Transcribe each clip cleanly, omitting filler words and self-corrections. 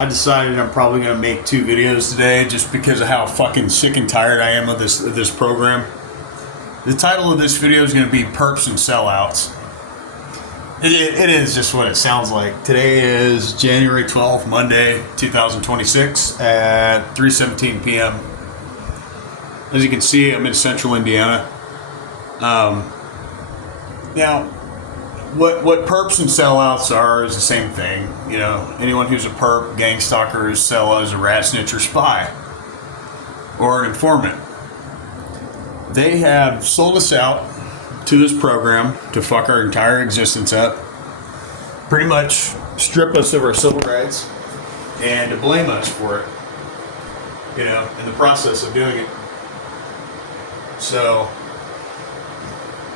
I decided I'm probably going to make 2 videos today just because of how fucking sick and tired I am of this program. The title of this video is going to be Perps and Sellouts. It is just what it sounds like. Today is January 12th, Monday, 2026 at 3:17 p.m. As you can see, I'm in central Indiana. Now, what perps and sellouts are is the same thing. You know, anyone who's a perp, gang stalker, is sellout, is a rat, snitch, or spy, or an informant. They have sold us out to this program to fuck our entire existence up, pretty much strip us of our civil rights, and to blame us for it, you know, in the process of doing it. So,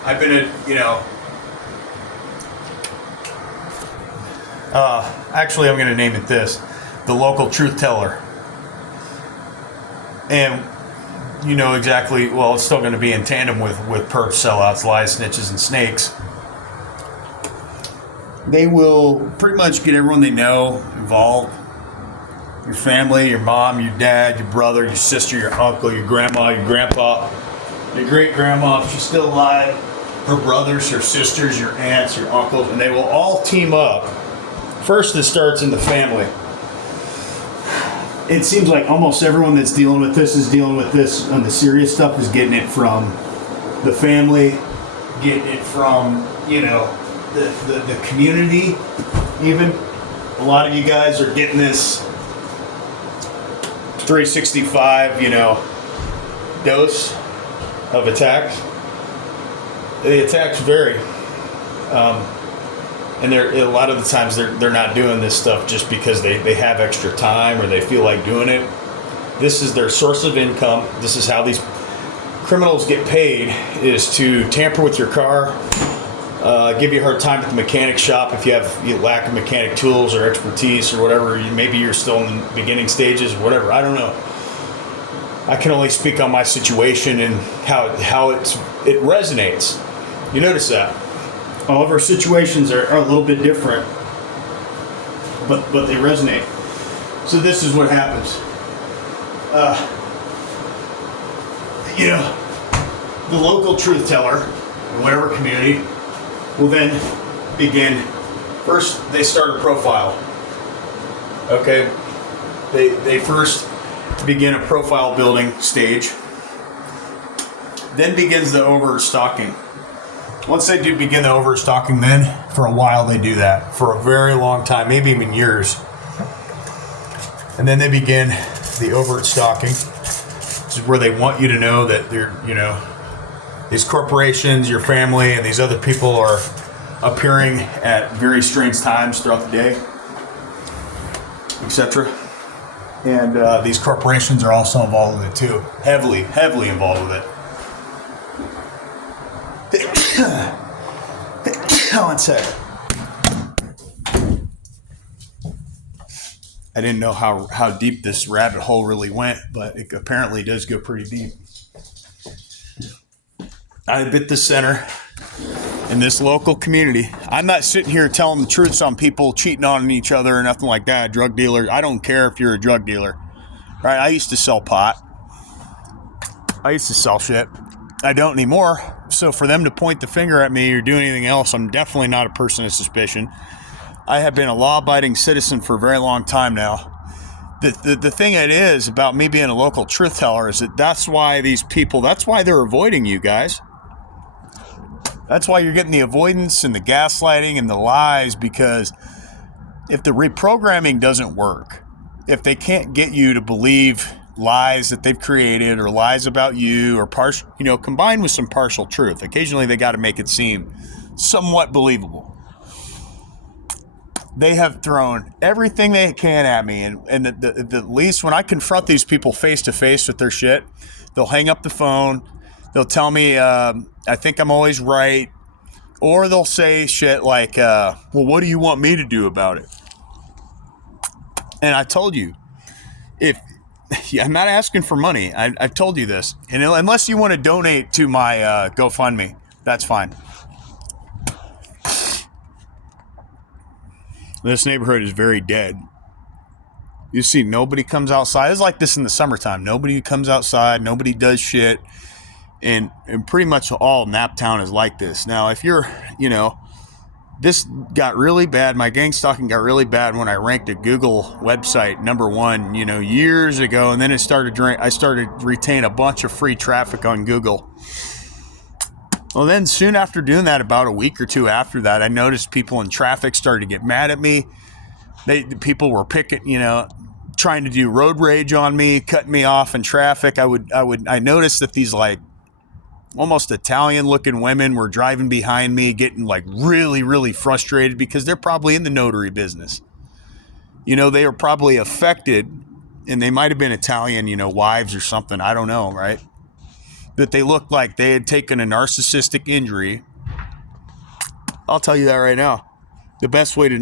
I've been actually, I'm going to name it this, the local truth teller. And you know exactly, well, it's still going to be in tandem with perps, sellouts, lies, snitches, and snakes. They will pretty much get everyone they know involved. Your family, your mom, your dad, your brother, your sister, your uncle, your grandma, your grandpa, your great-grandma, if she's still alive, her brothers, her sisters, your aunts, your uncles, and they will all team up. First, it starts in the family. It seems like almost everyone that's dealing with this is dealing with this, and the serious stuff is getting it from the family, getting it from, you know, the community, even. A lot of you guys are getting this 365, you know, dose of attacks. The attacks vary. And a lot of the times they're not doing this stuff just because they have extra time or they feel like doing it. This is their source of income. This is how these criminals get paid, is to tamper with your car, give you a hard time at the mechanic shop if you lack of mechanic tools or expertise or whatever. Maybe you're still in the beginning stages or whatever. I don't know. I can only speak on my situation and how it resonates. You notice that? All of our situations are a little bit different, but they resonate. So this is what happens. You know, the local truth teller in whatever community will then begin. First, they start a profile. Okay, they first begin a profile building stage. Then begins the overstalking. Once they do begin the overstalking, then for a while they do that for a very long time, maybe even years. And then they begin the overt stalking, which is where they want you to know that they're, you know, these corporations, your family, and these other people are appearing at very strange times throughout the day, etc. And these corporations are also involved with it too, heavily involved with it. One sec. I didn't know how deep this rabbit hole really went, but it apparently does go pretty deep. I bit the center in this local community. I'm not sitting here telling the truths on people cheating on each other or nothing like that. Drug dealers. I don't care if you're a drug dealer. Right? I used to sell pot. I used to sell shit. I don't anymore. So for them to point the finger at me or do anything else, I'm definitely not a person of suspicion. I have been a law-abiding citizen for a very long time now. The thing it is about me being a local truth teller is that's why these people, that's why they're avoiding you guys. That's why you're getting the avoidance and the gaslighting and the lies, because if the reprogramming doesn't work, if they can't get you to believe lies that they've created or lies about you or partial, you know, combined with some partial truth. Occasionally they got to make it seem somewhat believable. They have thrown everything they can at me, and the least when I confront these people face to face with their shit, they'll hang up the phone. They'll tell me I think I'm always right, or they'll say shit like, well, what do you want me to do about it? And I told you, I'm not asking for money. I've told you this. And unless you want to donate to my GoFundMe, that's fine. This neighborhood is very dead. You see, nobody comes outside. It's like this in the summertime. Nobody comes outside. Nobody does shit. And pretty much all Naptown is like this. Now, if you're, this got really bad. My gang stalking got really bad when I ranked a Google website #1, years ago. And then I started to retain a bunch of free traffic on Google. Well, then soon after doing that, about a week or two after that, I noticed people in traffic started to get mad at me. People were trying to do road rage on me, cutting me off in traffic. I noticed that these like almost Italian looking women were driving behind me, getting like really, really frustrated because they're probably in the notary business. They were probably affected, and they might have been Italian, wives or something. I don't know, right? That they looked like they had taken a narcissistic injury. I'll tell you that right now. The best way to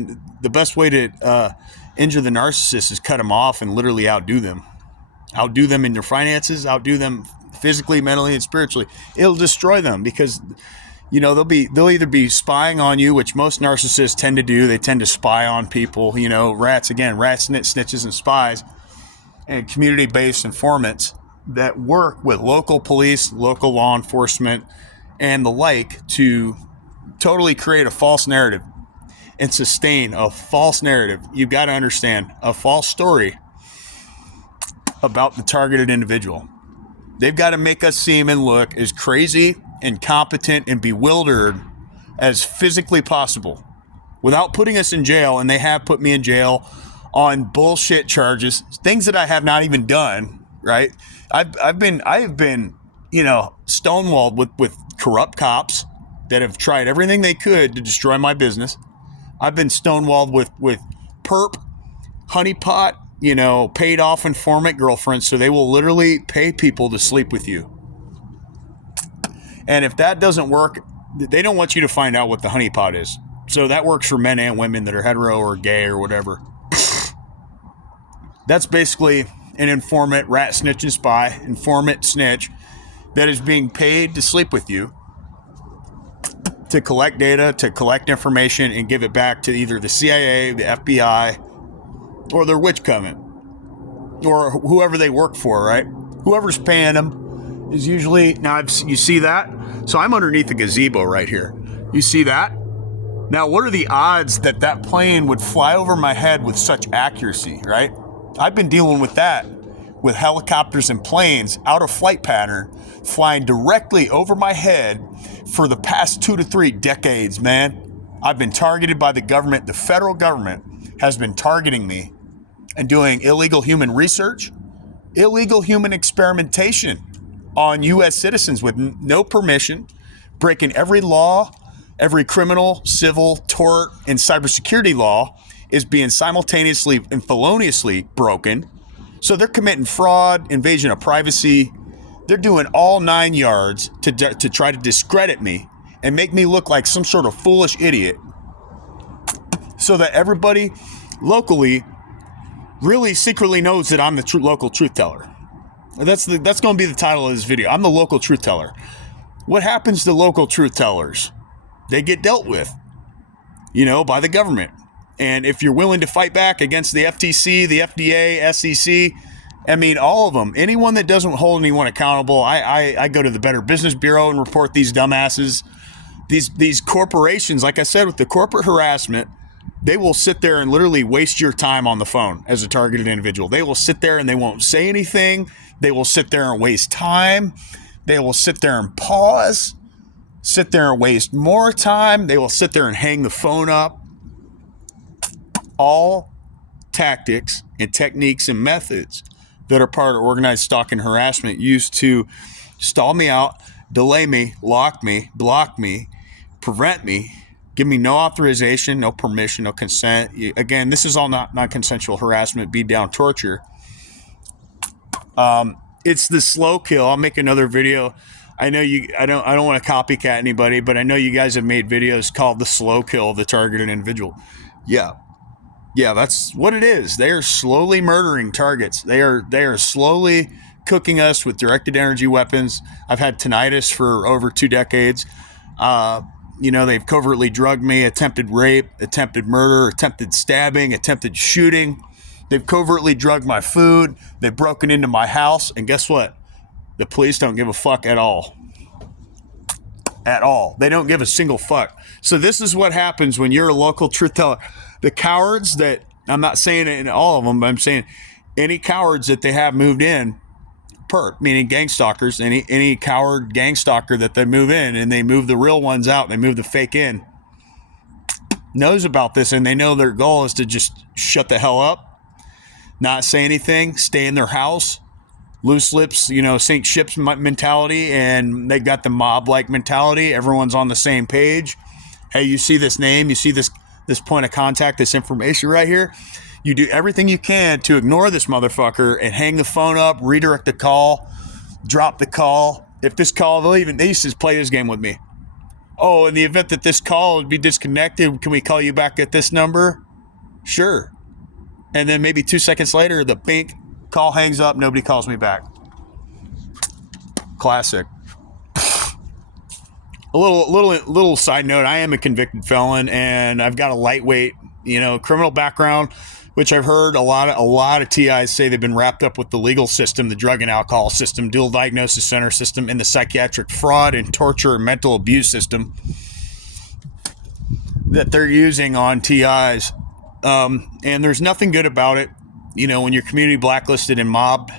injure the narcissist is cut them off and literally outdo them. Outdo them in their finances, outdo them physically, mentally, and spiritually. It'll destroy them because, they'll either be spying on you, which most narcissists tend to do. They tend to spy on people, rats, snitches, and spies, and community-based informants that work with local police, local law enforcement, and the like to totally create a false narrative and sustain a false narrative. You've got to understand, a false story about the targeted individual. They've got to make us seem and look as crazy, incompetent, and bewildered as physically possible without putting us in jail. And they have put me in jail on bullshit charges, things that I have not even done, right? I have been, stonewalled with corrupt cops that have tried everything they could to destroy my business. I've been stonewalled with perp, honeypot, paid off informant girlfriends, so they will literally pay people to sleep with you. And if that doesn't work, they don't want you to find out what the honeypot is. So that works for men and women that are hetero or gay or whatever. That's basically an informant, rat, snitch, and spy, informant, snitch, that is being paid to sleep with you, to collect data, to collect information, and give it back to either the CIA, the FBI, or their witch coven, or whoever they work for, right? Whoever's paying them is usually, you see that? So I'm underneath the gazebo right here. You see that? Now, what are the odds that that plane would fly over my head with such accuracy, right? I've been dealing with that, with helicopters and planes out of flight pattern, flying directly over my head for the past 2 to 3 decades, man. I've been targeted by the government. The federal government has been targeting me and doing illegal human research, illegal human experimentation on U.S. citizens with no permission, breaking every law, every criminal, civil, tort, and cybersecurity law is being simultaneously and feloniously broken. So they're committing fraud, invasion of privacy. They're doing all 9 yards to try to discredit me and make me look like some sort of foolish idiot, so that everybody locally really secretly knows that I'm the local truth teller. That's going to be the title of this video. I'm the local truth teller. What happens to local truth tellers? They get dealt with, by the government. And if you're willing to fight back against the FTC, the FDA, SEC, all of them, anyone that doesn't hold anyone accountable, I go to the Better Business Bureau and report these dumbasses. These corporations, like I said, with the corporate harassment, they will sit there and literally waste your time on the phone as a targeted individual. They will sit there and they won't say anything. They will sit there and waste time. They will sit there and pause, sit there and waste more time. They will sit there and hang the phone up. All tactics and techniques and methods that are part of organized stalking and harassment used to stall me out, delay me, lock me, block me, prevent me, give me no authorization, no permission, no consent. Again, this is all not non-consensual harassment, beat down, torture. It's the slow kill. I'll make another video. I know I don't want to copycat anybody, but I know you guys have made videos called the slow kill of the targeted individual. Yeah, that's what it is. They are slowly murdering targets. They are slowly cooking us with directed energy weapons. I've had tinnitus for over 2 decades. They've covertly drugged me, attempted rape, attempted murder, attempted stabbing, attempted shooting, They've covertly drugged my food. They've broken into my house. And guess what? The police don't give a fuck at all. At all. They don't give a single fuck. So this is what happens when you're a local truth teller. The cowards that, I'm not saying it in all of them, but I'm saying any cowards that they have moved in, meaning gang stalkers, any coward gang stalker that they move in and they move the real ones out, they move the fake in, knows about this, and they know their goal is to just shut the hell up, not say anything, stay in their house, loose lips, sink ships mentality, and they got the mob-like mentality. Everyone's on the same page. Hey, you see this name, you see this point of contact, this information right here. You do everything you can to ignore this motherfucker and hang the phone up, redirect the call, drop the call. If this call, they used to play this game with me. Oh, in the event that this call would be disconnected, can we call you back at this number? Sure. And then maybe 2 seconds later, the bink, call hangs up, nobody calls me back. Classic. A little side note, I am a convicted felon, and I've got a lightweight, criminal background, which I've heard a lot of TIs say they've been wrapped up with the legal system, the drug and alcohol system, dual diagnosis center system, and the psychiatric fraud and torture and mental abuse system that they're using on TIs. And there's nothing good about it. When you're community blacklisted and mobbed,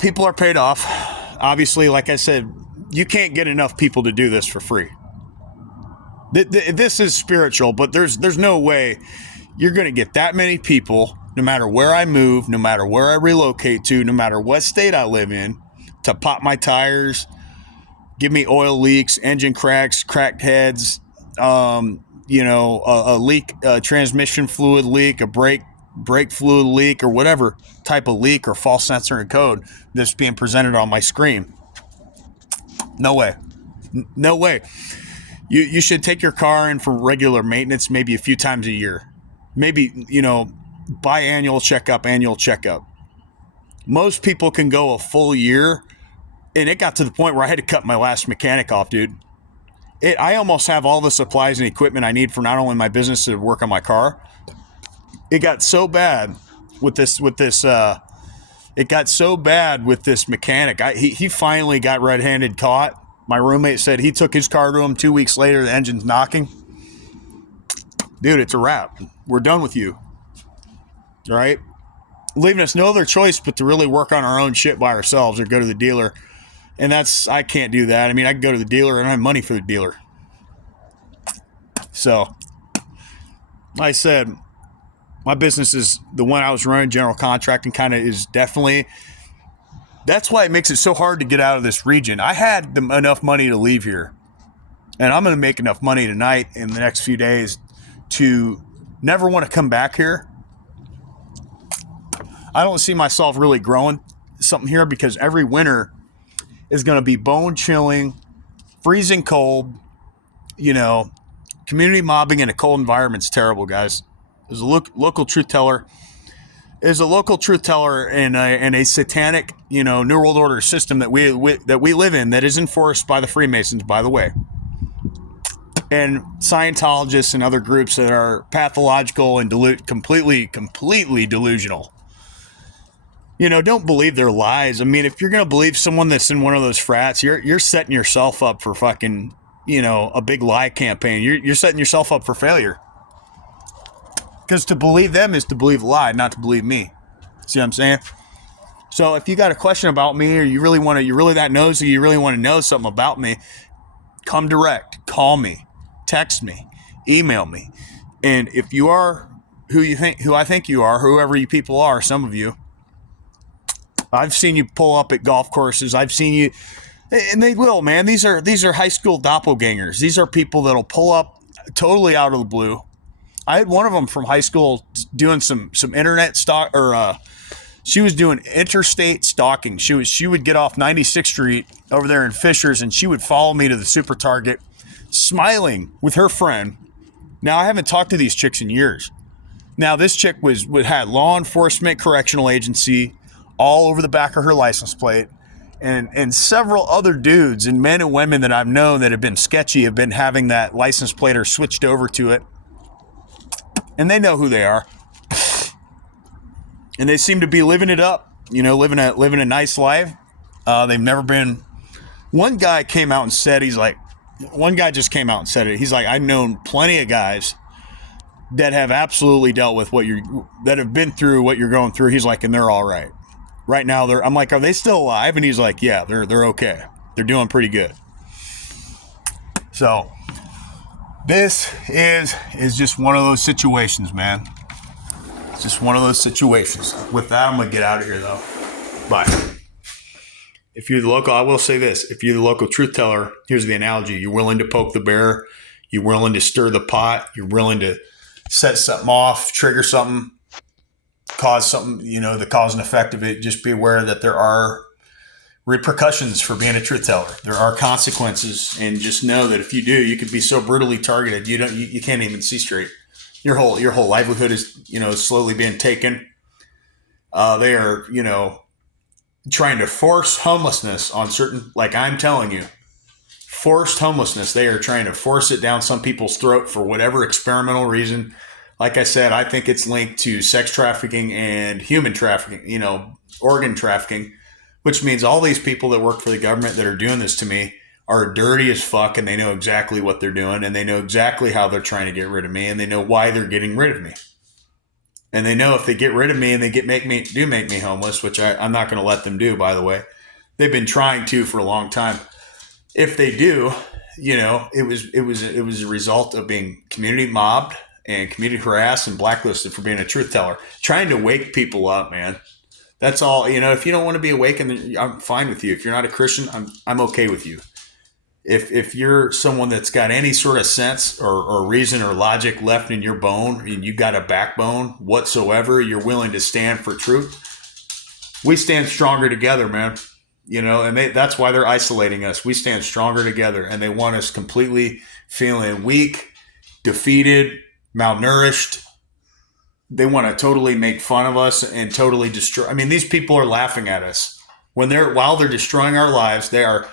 people are paid off. Obviously, like I said, you can't get enough people to do this for free. This is spiritual, but there's no way you're going to get that many people, no matter where I move, no matter where I relocate to, no matter what state I live in, to pop my tires, give me oil leaks, engine cracks, cracked heads, a leak, a transmission fluid leak, a brake fluid leak, or whatever type of leak or false sensor and code that's being presented on my screen. No way. No way. You should take your car in for regular maintenance maybe a few times a year. Maybe, biannual checkup. Most people can go a full year, and it got to the point where I had to cut my last mechanic off, dude. I almost have all the supplies and equipment I need for not only my business to work on my car. It got so bad with this mechanic. He finally got red-handed caught. My roommate said he took his car to him 2 weeks later. The engine's knocking. Dude, it's a wrap. We're done with you. All right? Leaving us no other choice but to really work on our own shit by ourselves or go to the dealer. And I can't do that. I mean, I can go to the dealer and I have money for the dealer. So, like I said, my business is the one I was running, general contracting, kind of is definitely, that's why it makes it so hard to get out of this region. I had enough money to leave here, and I'm going to make enough money tonight in the next few days to never want to come back here. I don't see myself really growing something here because every winter is going to be bone chilling, freezing cold, community mobbing in a cold environment is terrible, guys. As a local truth teller, in a satanic, New World Order system that we live in, that is enforced by the Freemasons, by the way, and Scientologists and other groups that are pathological and completely delusional. Don't believe their lies. I mean, if you're going to believe someone that's in one of those frats, you're setting yourself up for fucking, a big lie campaign. You're setting yourself up for failure. Because to believe them is to believe a lie, not to believe me. See what I'm saying? So if you got a question about me, or you're really that nosy, you really want to know something about me, come direct, call me, text me, email me. And if you are who I think you are, whoever you people are, some of you, I've seen you pull up at golf courses. I've seen you, and they will, man. These are high school doppelgangers. These are people that'll pull up totally out of the blue. I had one of them from high school doing some internet stalk, or she was doing interstate stalking. She would get off 96th Street over there in Fishers, and she would follow me to the Super Target, smiling with her friend. Now, I haven't talked to these chicks in years. Now, this chick had law enforcement, correctional agency all over the back of her license plate, and several other dudes and men and women that I've known that have been sketchy have been having that license plate or switched over to it. And they know who they are. and they seem to be living it up. Living a nice life. They've never been. One guy came out and said, one guy just came out and said it. He's like, I've known plenty of guys that have absolutely dealt with that have been through what you're going through. He's like, and they're all right. Right now, I'm like, are they still alive? And he's like, yeah, they're okay. They're doing pretty good. So this is just one of those situations, man. It's just one of those situations. With that, I'm going to get out of here, though. Bye. If you're the local, I will say this. If you're the local truth teller, here's the analogy. You're willing to poke the bear. You're willing to stir the pot. You're willing to set something off, trigger something, cause something, the cause and effect of it. Just be aware that there are repercussions for being a truth teller. There are consequences, and just know that if you do, you could be so brutally targeted you can't even see straight. Your whole livelihood is slowly being taken. They are trying to force homelessness on certain, like I'm telling you, forced homelessness. They are trying to force it down some people's throat for whatever experimental reason. Like I said, I think it's linked to sex trafficking and human trafficking, organ trafficking, which means all these people that work for the government that are doing this to me are dirty as fuck, and they know exactly what they're doing, and they know exactly how they're trying to get rid of me, and they know why they're getting rid of me. And they know if they get rid of me and they make me homeless, which I'm not going to let them do, by the way. They've been trying to for a long time. If they do, it was a result of being community mobbed and community harassed and blacklisted for being a truth teller, trying to wake people up, man. That's all. If you don't want to be awakened, I'm fine with you. If you're not a Christian, I'm okay with you. If you're someone that's got any sort of sense or reason or logic left in your bone, and you got a backbone whatsoever, you're willing to stand for truth, we stand stronger together, man. And that's why they're isolating us. We stand stronger together, and they want us completely feeling weak, defeated, malnourished. They want to totally make fun of us and totally destroy. I mean, these people are laughing at us while they're destroying our lives. They are.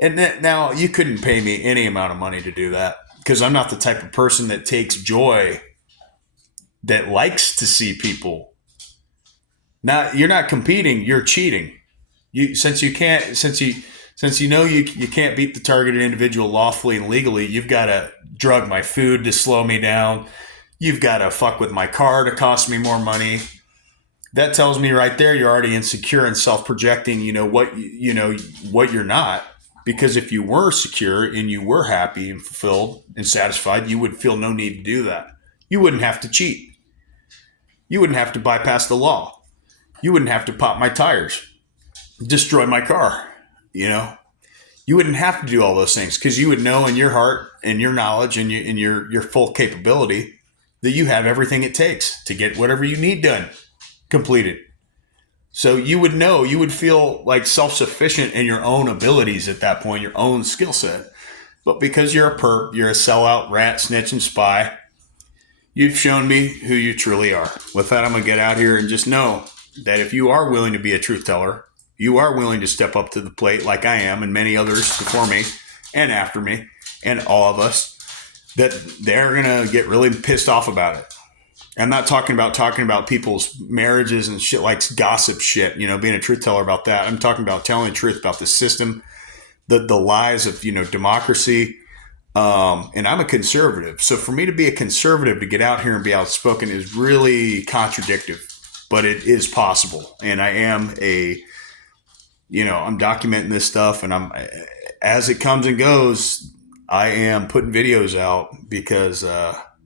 And now you couldn't pay me any amount of money to do that, because I'm not the type of person that takes joy, that likes to see people. Now, you're not competing, you're cheating. Since you can't beat the targeted individual lawfully and legally, you've got to drug my food to slow me down. You've got to fuck with my car to cost me more money. That tells me right there you're already insecure and self-projecting, what you're not. Because if you were secure and you were happy and fulfilled and satisfied, you would feel no need to do that. You wouldn't have to cheat. You wouldn't have to bypass the law. You wouldn't have to pop my tires, destroy my car. You wouldn't have to do all those things, because you would know in your heart and your knowledge and your full capability that you have everything it takes to get whatever you need done, completed. So you would know, you would feel like self-sufficient in your own abilities at that point, your own skill set. But because you're a perp, you're a sellout, rat, snitch, and spy, you've shown me who you truly are. With that, I'm going to get out here and just know that if you are willing to be a truth teller, you are willing to step up to the plate like I am and many others before me and after me and all of us, that they're going to get really pissed off about it. I'm not talking about people's marriages and shit, like gossip shit, being a truth teller about that. I'm talking about telling the truth about the system, the lies of, democracy. And I'm a conservative. So for me to be a conservative, to get out here and be outspoken is really contradictory, but it is possible. And I am I'm documenting this stuff, and as it comes and goes, I am putting videos out, because,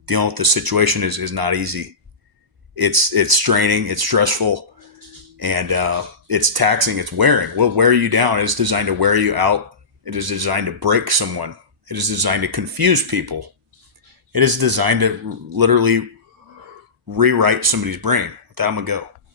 dealing with the situation is not easy. It's straining, it's stressful, and it's taxing, it's wearing. Will wear you down. It's designed to wear you out. It is designed to break someone. It is designed to confuse people. It is designed to literally rewrite somebody's brain. With that, I'm going to go.